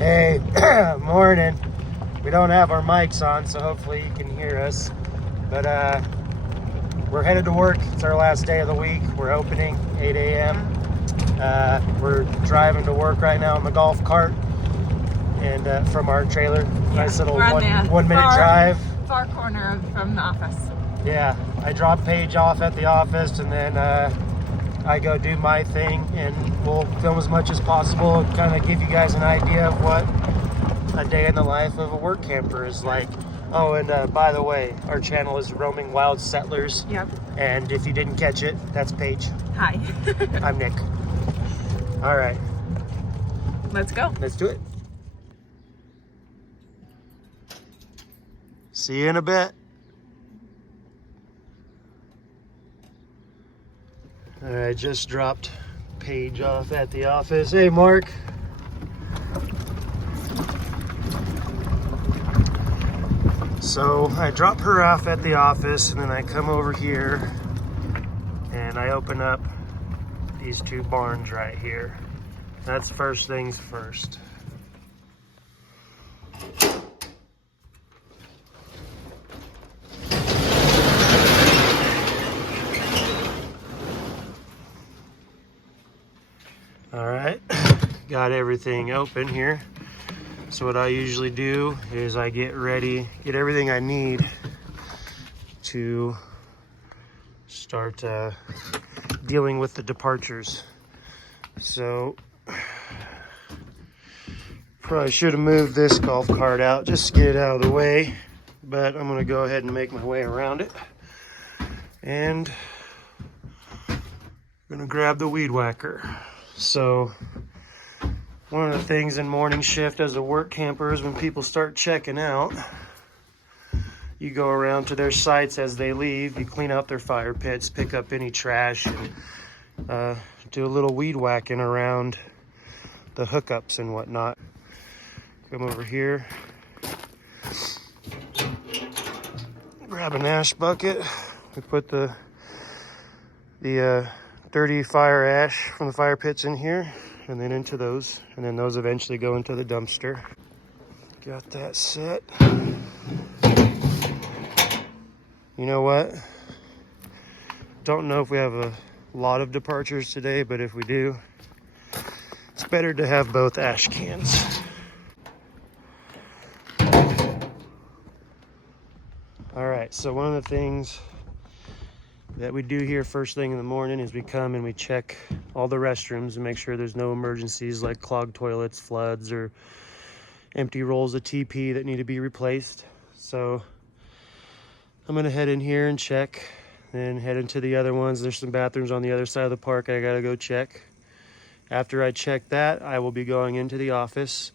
Hey, morning. We don't have our mics on, so hopefully you can hear us. But we're headed to work. It's our last day of the week. We're opening 8 a.m. We're driving to work right now in the golf cart and from our trailer. Nice little one minute drive. Far corner from the office. Yeah, I drop Paige off at the office, and then I go do my thing, and we'll film as much as possible, kind of give you guys an idea of what a day in the life of a work camper is like. Oh, and by the way, our channel is Roaming Wild Settlers. Yep. And if you didn't catch it, that's Paige. Hi. I'm Nick. All right. Let's go. Let's do it. See you in a bit. All right, just dropped Paige off at the office. Hey, Mark. So I drop her off at the office, and then I come over here and I open up these two barns right here. That's first things first. All right, got everything open here. So what I usually do is I get everything I need to start dealing with the departures. So probably should have moved this golf cart out just to get it out of the way, but I'm gonna go ahead and make my way around it. And I'm gonna grab the weed whacker. So one of the things in morning shift as a work camper is when people start checking out, you go around to their sites as they leave, you clean out their fire pits, pick up any trash, and do a little weed whacking around the hookups and whatnot. Come over here, grab an ash bucket. We put the dirty fire ash from the fire pits in here, and then into those, and then those eventually go into the dumpster. Got that set. You know what? Don't know if we have a lot of departures today, but if we do, it's better to have both ash cans. All right, so one of the things that we do here first thing in the morning is we come and we check all the restrooms and make sure there's no emergencies like clogged toilets, floods, or empty rolls of TP that need to be replaced. So I'm gonna head in here and check, then head into the other ones. There's some bathrooms on the other side of the park I gotta go check. After I check that, I will be going into the office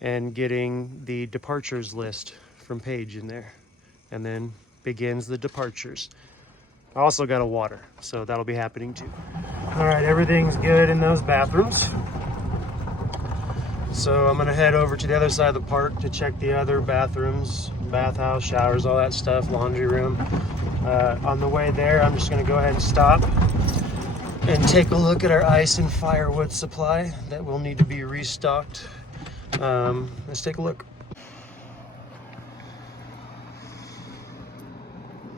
and getting the departures list from Paige in there, and then begins the departures. I also got a water, so that'll be happening too. All right, everything's good in those bathrooms. So I'm gonna head over to the other side of the park to check the other bathrooms, bathhouse, showers, all that stuff, laundry room. On the way there, I'm just gonna go ahead and stop and take a look at our ice and firewood supply that will need to be restocked. Let's take a look.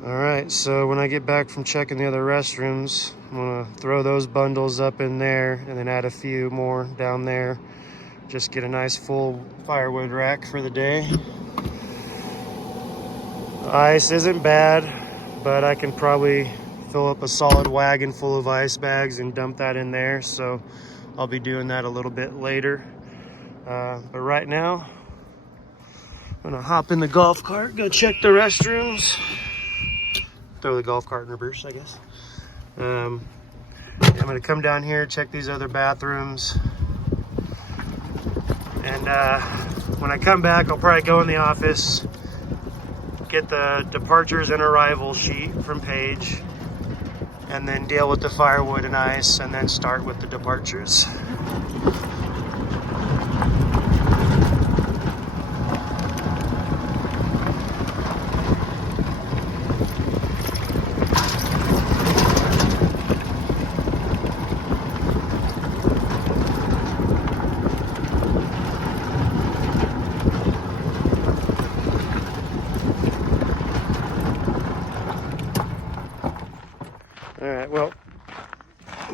All right, so when I get back from checking the other restrooms, I'm gonna throw those bundles up in there and then add a few more down there. Just get a nice full firewood rack for the day. Ice isn't bad, but I can probably fill up a solid wagon full of ice bags and dump that in there. So I'll be doing that a little bit later. But right now, I'm gonna hop in the golf cart, go check the restrooms. Throw the golf cart in reverse, I guess. I'm gonna come down here, check these other bathrooms. And when I come back, I'll probably go in the office, get the departures and arrival sheet from Paige, and then deal with the firewood and ice, and then start with the departures.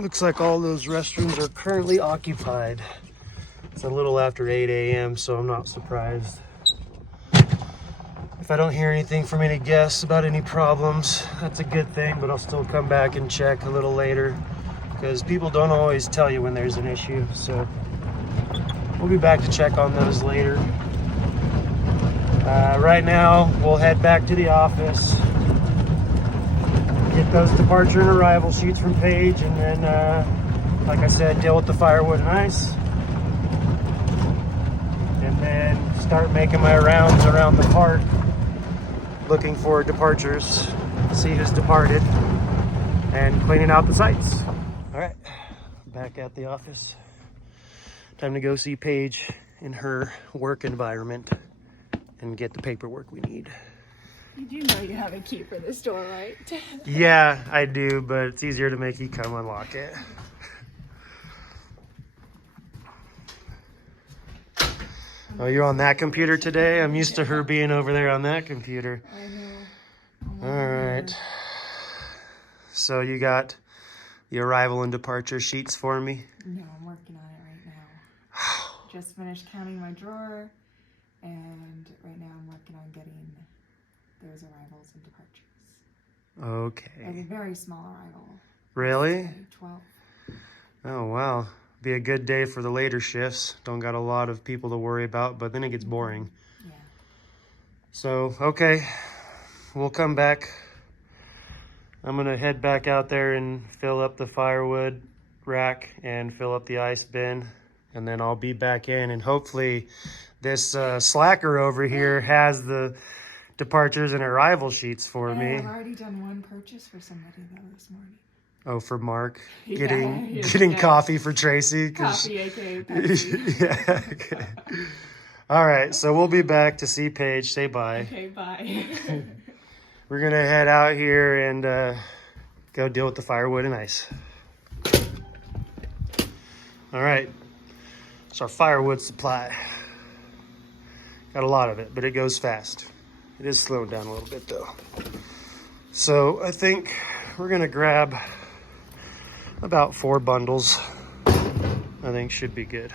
Looks like all those restrooms are currently occupied. It's a little after 8 a.m., so I'm not surprised. If I don't hear anything from any guests about any problems, that's a good thing, but I'll still come back and check a little later because people don't always tell you when there's an issue. So we'll be back to check on those later. Right now, we'll head back to the office, get those departure and arrival sheets from Paige, and then, like I said, deal with the firewood and ice. And then start making my rounds around the park, looking for departures, see who's departed, and cleaning out the sites. All right, back at the office. Time to go see Paige in her work environment and get the paperwork we need. You do know you have a key for this door, right? Yeah, I do, but it's easier to make you come unlock it. Oh, you're on that computer today? I'm used to her being over there on that computer. I know. All right. So you got the arrival and departure sheets for me? No, I'm working on it right now. Just finished counting my drawer, and right now I'm working on getting those arrivals and departures. I have a Okay. very small arrival. Really? Say 12. Oh, wow. Be a good day for the later shifts. Don't got a lot of people to worry about, but then it gets boring. Yeah. So, okay. We'll come back. I'm going to head back out there and fill up the firewood rack and fill up the ice bin. And then I'll be back in, and hopefully this slacker over here has the departures and arrival sheets for me. I've already done one purchase for somebody though this morning. Oh, for Mark, Yeah, getting yeah. coffee for Tracy. Coffee, aka Pepsi. Yeah. Okay. All right, so we'll be back to see Paige. Say bye. Okay, bye. We're gonna head out here and go deal with the firewood and ice. All right, it's our firewood supply. Got a lot of it, but it goes fast. It is slowing down a little bit though. So I think we're gonna grab about 4 bundles. I think should be good.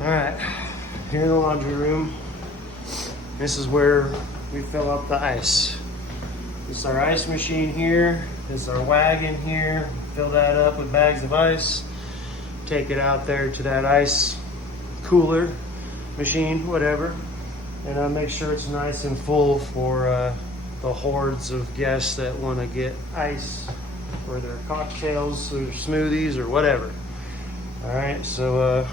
All right, here in the laundry room, this is where we fill up the ice. This is our ice machine here. This is our wagon here. Fill that up with bags of ice. Take it out there to that ice cooler machine, whatever. And make sure it's nice and full for the hordes of guests that want to get ice for their cocktails or smoothies or whatever. All right, so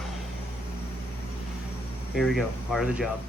here we go, part of the job.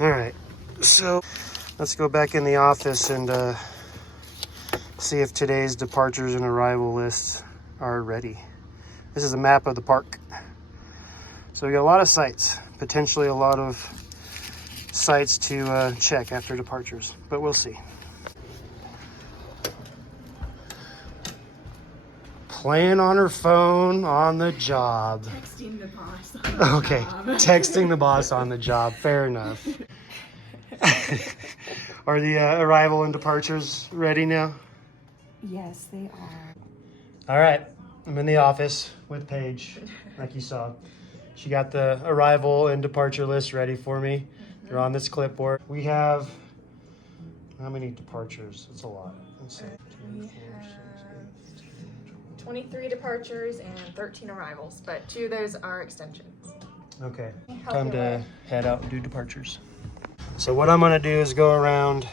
All right, so let's go back in the office and see if today's departures and arrival lists are ready. This is a map of the park. So we got a lot of sites, potentially a lot of sites to check after departures, but we'll see. Playing on her phone on the job. Texting the boss on the Okay, job. texting the boss on the job. Fair enough. Are the arrival and departures ready now? Yes, they are. All right, I'm in the office with Paige, like you saw. She got the arrival and departure list ready for me. They're on this clipboard. We have, how many departures? It's a lot. Let's see. We have 23 departures and 13 arrivals, but 2 of those are extensions. Okay, Help time you to away. head out and do departures. So what I'm gonna do is go around,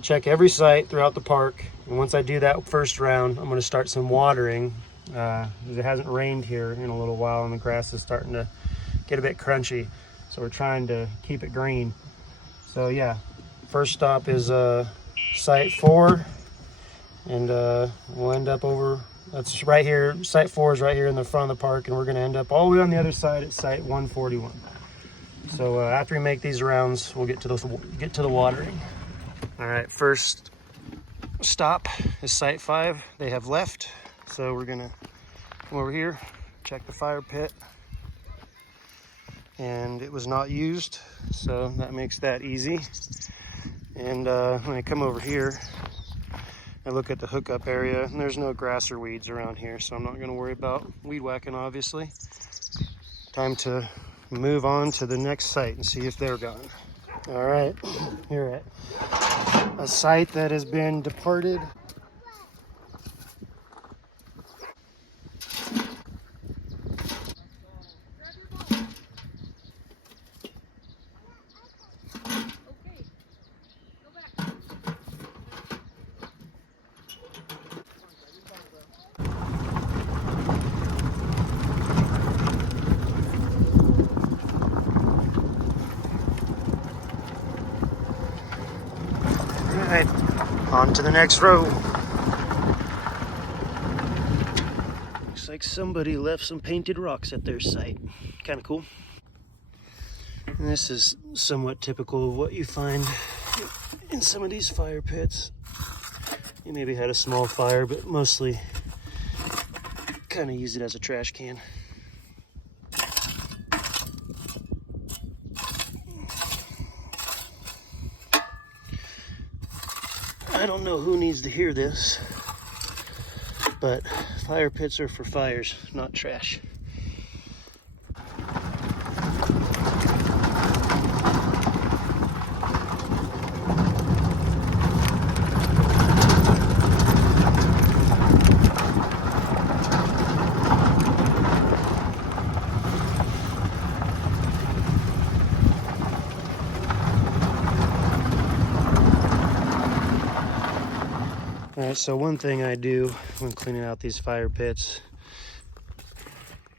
check every site throughout the park. And once I do that first round, I'm gonna start some watering. Because it hasn't rained here in a little while and the grass is starting to get a bit crunchy. So we're trying to keep it green. So yeah, first stop is site 4. And we'll end up over, that's right here, site 4 is right here in the front of the park, and we're gonna end up all the way on the other side at site 141. So after we make these rounds, we'll get to the watering. All right, first stop is site 5. They have left, so we're gonna come over here, check the fire pit, and it was not used, so that makes that easy. And when I come over here, I look at the hookup area, and there's no grass or weeds around here, so I'm not going to worry about weed whacking, obviously. Time to move on to the next site and see if they're gone. All right, here at a site that has been departed. All right, on to the next row. Looks like somebody left some painted rocks at their site. Kind of cool. And this is somewhat typical of what you find in some of these fire pits. You maybe had a small fire, but mostly kind of use it as a trash can. I don't know who needs to hear this, but fire pits are for fires, not trash. All right, so one thing I do when cleaning out these fire pits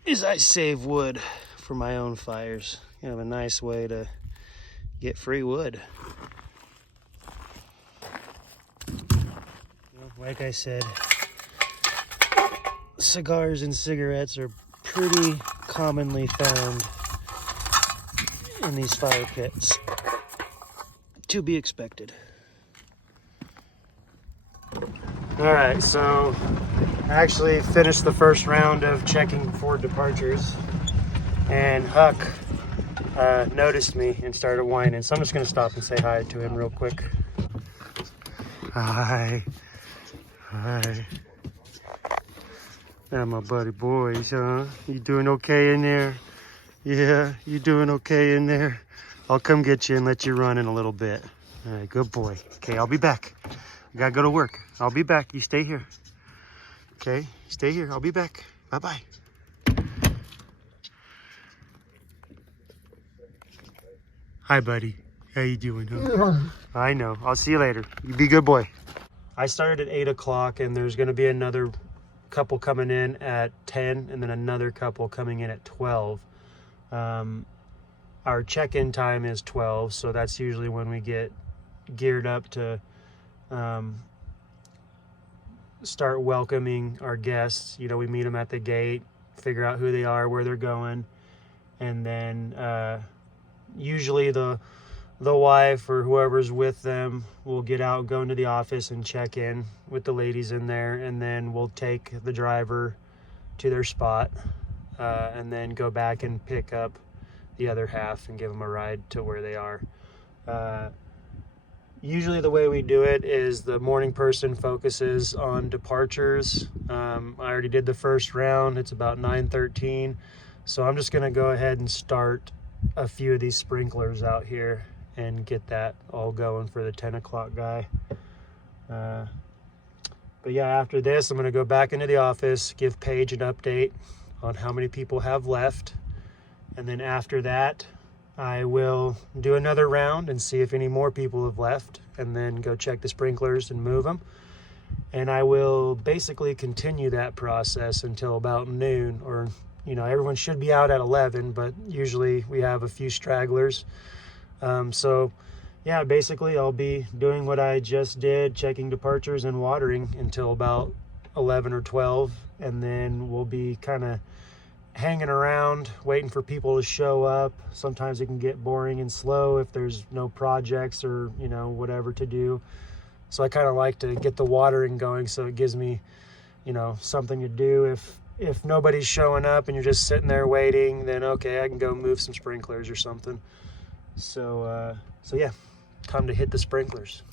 is I save wood for my own fires. Kind of a nice way to get free wood. Like I said, cigars and cigarettes are pretty commonly found in these fire pits. To be expected. All right, so I actually finished the first round of checking for departures, and Huck noticed me and started whining. So I'm just gonna stop and say hi to him real quick. Hi. Hi. That's my buddy boys, huh? You doing okay in there? Yeah, you doing okay in there? I'll come get you and let you run in a little bit. All right, good boy. Okay, I'll be back. I gotta go to work. I'll be back. You stay here. Okay, stay here. I'll be back. Bye-bye. Hi, buddy. How you doing, huh? I know. I'll see you later. You be a good boy. I started at 8 o'clock, and there's going to be another couple coming in at 10, and then another couple coming in at 12. Our check-in time is 12, so that's usually when we get geared up to start welcoming our guests. You know, we meet them at the gate, figure out who they are, where they're going, and then usually the the wife or whoever's with them will get out, go into the office and check in with the ladies in there, and then we'll take the driver to their spot, and then go back and pick up the other half and give them a ride to where they are. Usually the way we do it is the morning person focuses on departures. I already did the first round. It's about 9:13. So I'm just gonna go ahead and start a few of these sprinklers out here and get that all going for the 10 o'clock guy. But yeah, after this, I'm gonna go back into the office, give Paige an update on how many people have left. And then after that, I will do another round and see if any more people have left, and then go check the sprinklers and move them. And I will basically continue that process until about noon, or, you know, everyone should be out at 11, but usually we have a few stragglers. So yeah, basically I'll be doing what I just did, checking departures and watering until about 11 or 12. And then we'll be kind of hanging around waiting for people to show up. Sometimes it can get boring and slow if there's no projects or, you know, whatever to do. So I kind of like to get the watering going, so it gives me, you know, something to do. If nobody's showing up and you're just sitting there waiting, then okay, I can go move some sprinklers or something. So yeah, time to hit the sprinklers.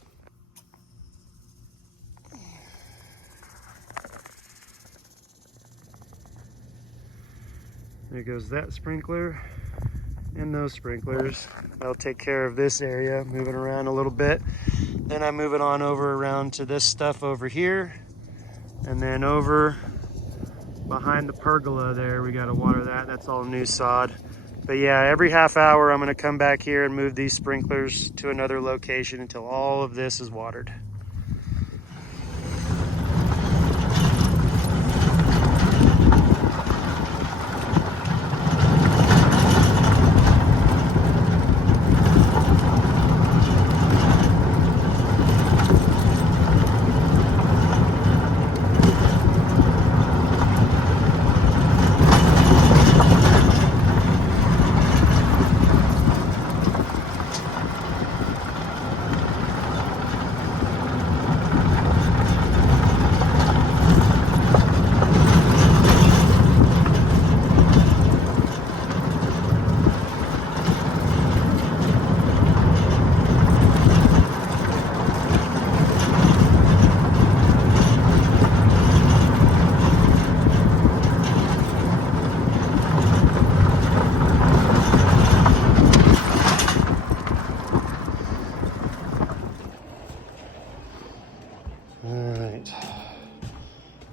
There goes that sprinkler and those sprinklers. That'll take care of this area, moving around a little bit. Then I move it on over around to this stuff over here. And then over behind the pergola there, we gotta water that. That's all new sod. But yeah, every half hour I'm gonna come back here and move these sprinklers to another location until all of this is watered.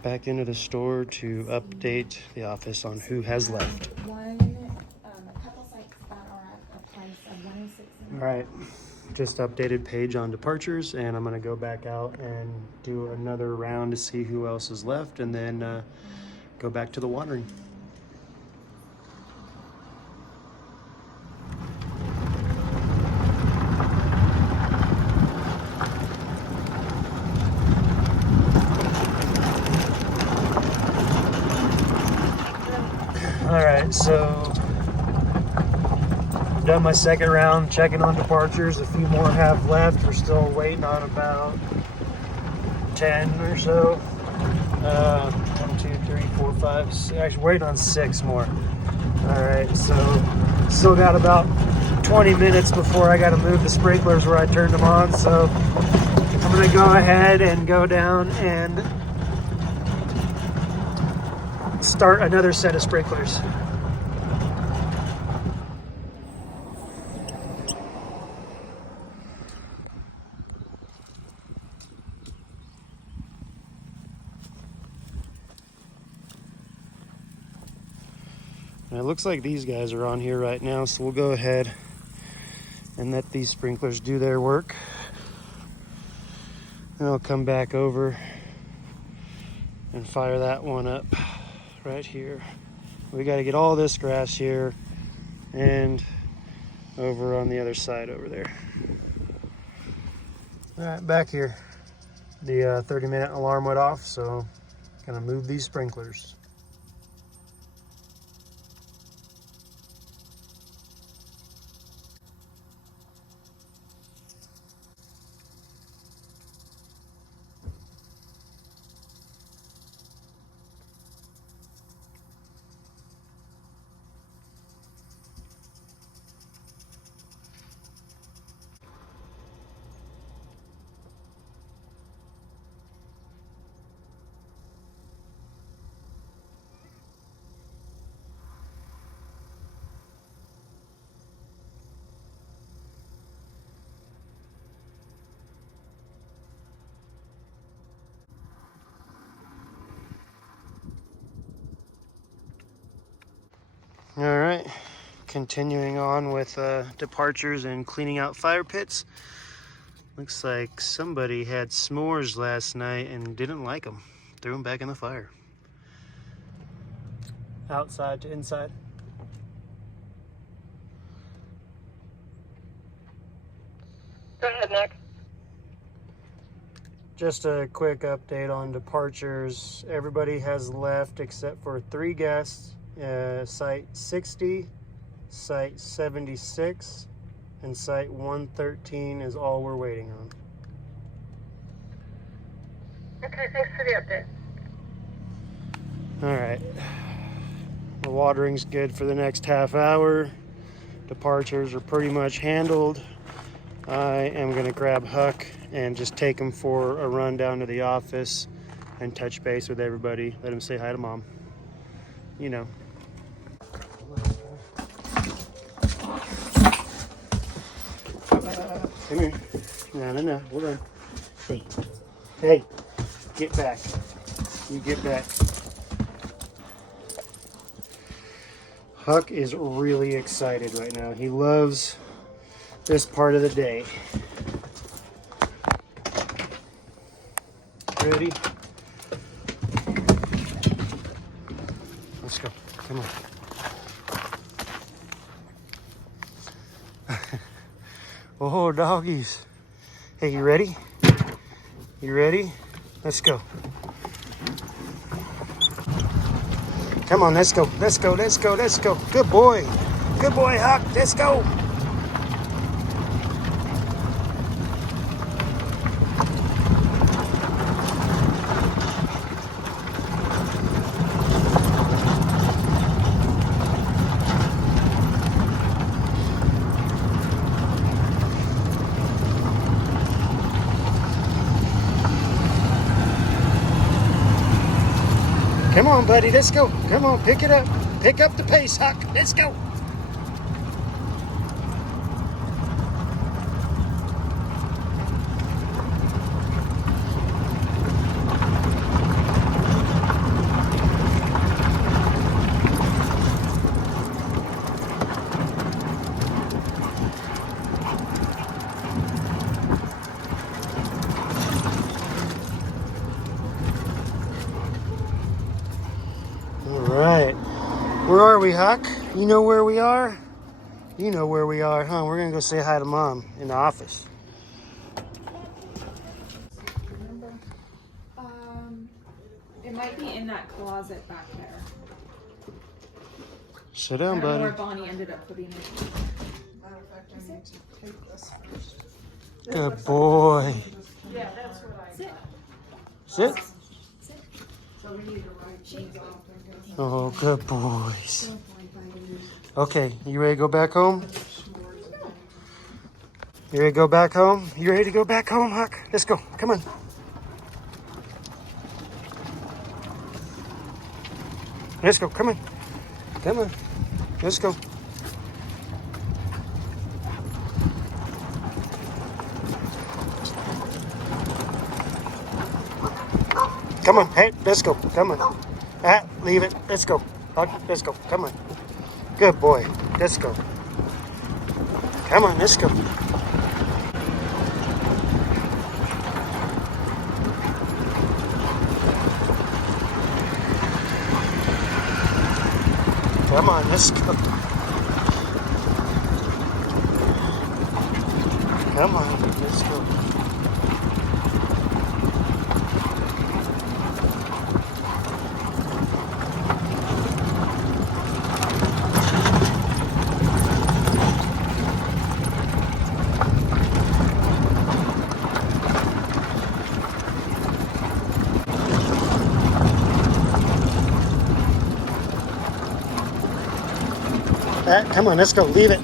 Back into the store to update the office on who has left. A couple sites that are at a price of 106. All right, just updated Paige on departures, and I'm gonna go back out and do another round to see who else is left, and then go back to the watering. All right, so I've done my second round, checking on departures. A few more have left. We're still waiting on about 10 or so. 1, 2, 3, 4, 5, 6. Actually, waiting on 6 more. All right, so still got about 20 minutes before I got to move the sprinklers where I turned them on. So I'm gonna go ahead and go down and start another set of sprinklers. And it looks like these guys are on here right now, so we'll go ahead and let these sprinklers do their work. And I'll come back over and fire that one up right here. We got to get all this grass here and over on the other side over there. All right, back here. The 30-minute alarm went off, so gonna move these sprinklers. right, continuing on with departures and cleaning out fire pits. Looks like somebody had s'mores last night and didn't like them. Threw them back in the fire. Outside to inside. Go ahead, Nick. Just a quick update on departures. Everybody has left except for 3 guests. Site 60, Site 76, and Site 113 is all we're waiting on. Okay, thanks for the update. All right. The watering's good for the next half hour. Departures are pretty much handled. I am going to grab Huck and just take him for a run down to the office and touch base with everybody. Let him say hi to Mom. You know. Come here. No. Hold on. Hey. Get back. You get back. Huck is really excited right now. He loves this part of the day. Ready? Let's go. Come on. Oh, doggies. Hey, you ready? You ready? Let's go. Come on, let's go. Let's go. Let's go. Let's go. Good boy. Good boy, Huck. Let's go. Come on, buddy, let's go. Come on, pick it up. Pick up the pace, Huck. Let's go. Right. Where are we, Huck? You know where we are? You know where we are, huh? We're gonna go say hi to Mom in the office. Remember? It might be in that closet back there. Sit I down, don't know where buddy. Bonnie ended up putting it. Matter of fact, I need to take this first. Good boy. Yeah, that's what I Sit. Sit. So we need to write things off, I guess. Oh, good boys. Okay, you ready to go back home? You ready to go back home? You ready to go back home, Huck? Let's go. Come on. Let's go. Come on. Come on. Let's go. Come on. Hey, let's go. Come on. Leave it. Let's go. Huck, let's go. Come on. Good boy. Let's go. Come on. Let's go. Come on, let's go. Come on, let's go. Come on, let's go. Leave it.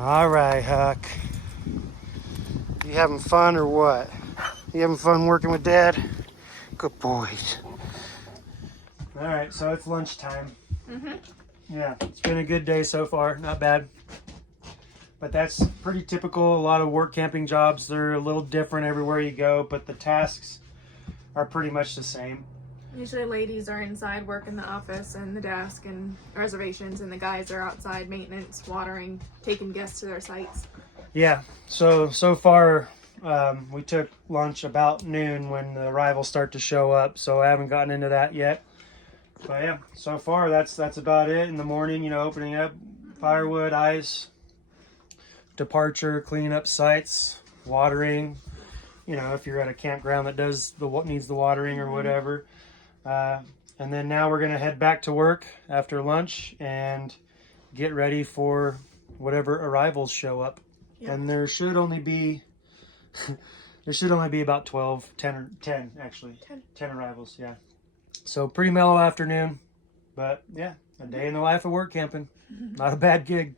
All right, Huck. You having fun or what? You having fun working with Dad? Good boys. All right, so it's lunchtime. Yeah, it's been a good day so far. Not bad. But that's pretty typical. A lot of work camping jobs, they're a little different everywhere you go, but the tasks are pretty much the same. Usually ladies are inside working the office and the desk and reservations, and the guys are outside maintenance, watering, taking guests to their sites. Yeah, so far we took lunch about noon when the arrivals start to show up, so I haven't gotten into that yet. But yeah, so far that's about it. In the morning, you know, opening up firewood, ice, departure, cleaning up sites, watering, you know, if you're at a campground that needs the watering or whatever. And then now we're going to head back to work after lunch and get ready for whatever arrivals show up. Yeah. And there should only be about 10 arrivals. Yeah. So pretty mellow afternoon, but yeah, a day in the life of work camping. Not a bad gig.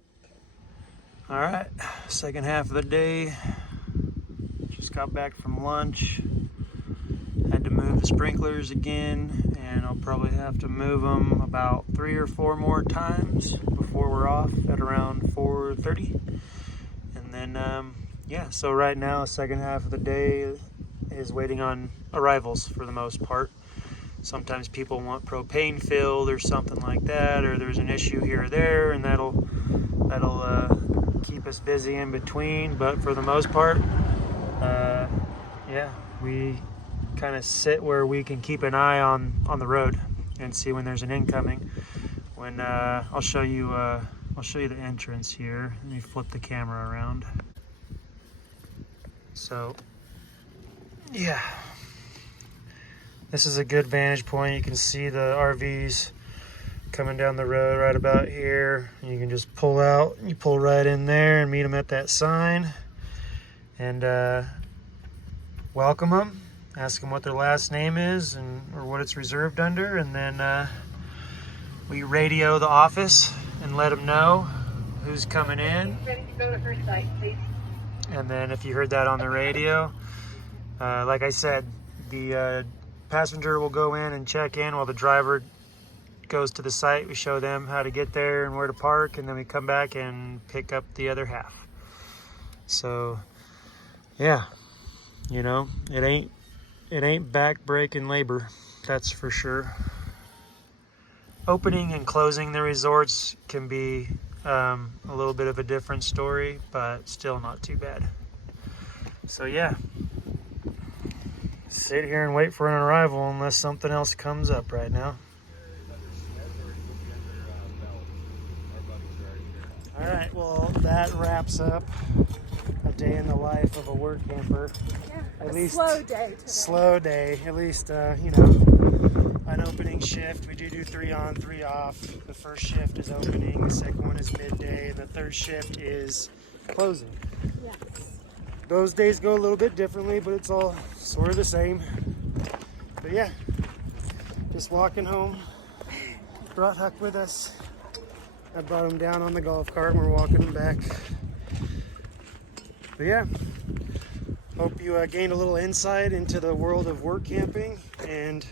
All right, second half of the day. Just got back from lunch. Had to move the sprinklers again, and I'll probably have to move them about 3 or 4 more times before we're off at around 4:30. And then, yeah, so right now, second half of the day is waiting on arrivals for the most part. Sometimes people want propane filled or something like that, or there's an issue here or there, and that'll keep us busy in between. But for the most part, yeah, we kind of sit where we can keep an eye on the road and see when there's an incoming. When I'll show you the entrance here. Let me flip the camera around. So yeah, this is a good vantage point. You can see the RVs coming down the road right about here. You can just pull out, you pull right in there and meet them at that sign and welcome them, ask them what their last name is or what it's reserved under, and then we radio the office and let them know who's coming in. Ready to go to her site, please. And then if you heard that on the radio, like I said, the passenger will go in and check in while the driver goes to the site. We show them how to get there and where to park, and then we come back and pick up the other half. So yeah, you know, it ain't back-breaking labor, that's for sure. Opening and closing the resorts can be a little bit of a different story, but still not too bad. So yeah, sit here and wait for an arrival unless something else comes up right now. All right, well, that wraps up a day in the life of a work camper. Yeah, at least slow day today. Slow day, at least, you know, an opening shift. We do 3 on, 3 off. The first shift is opening, the second one is midday, and the third shift is closing. Yes. Those days go a little bit differently, but it's all sort of the same. But yeah, just walking home. Brought Huck with us. I brought him down on the golf cart and we're walking him back. But yeah, hope you gained a little insight into the world of work camping. And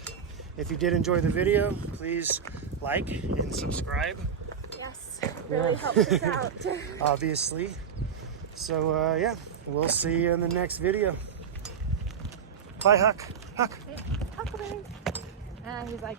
if you did enjoy the video, please like and subscribe. Yes, really helps us out. Obviously. So yeah, we'll see you in the next video. Bye, Huck. Huck. Huckleberry. And he's like,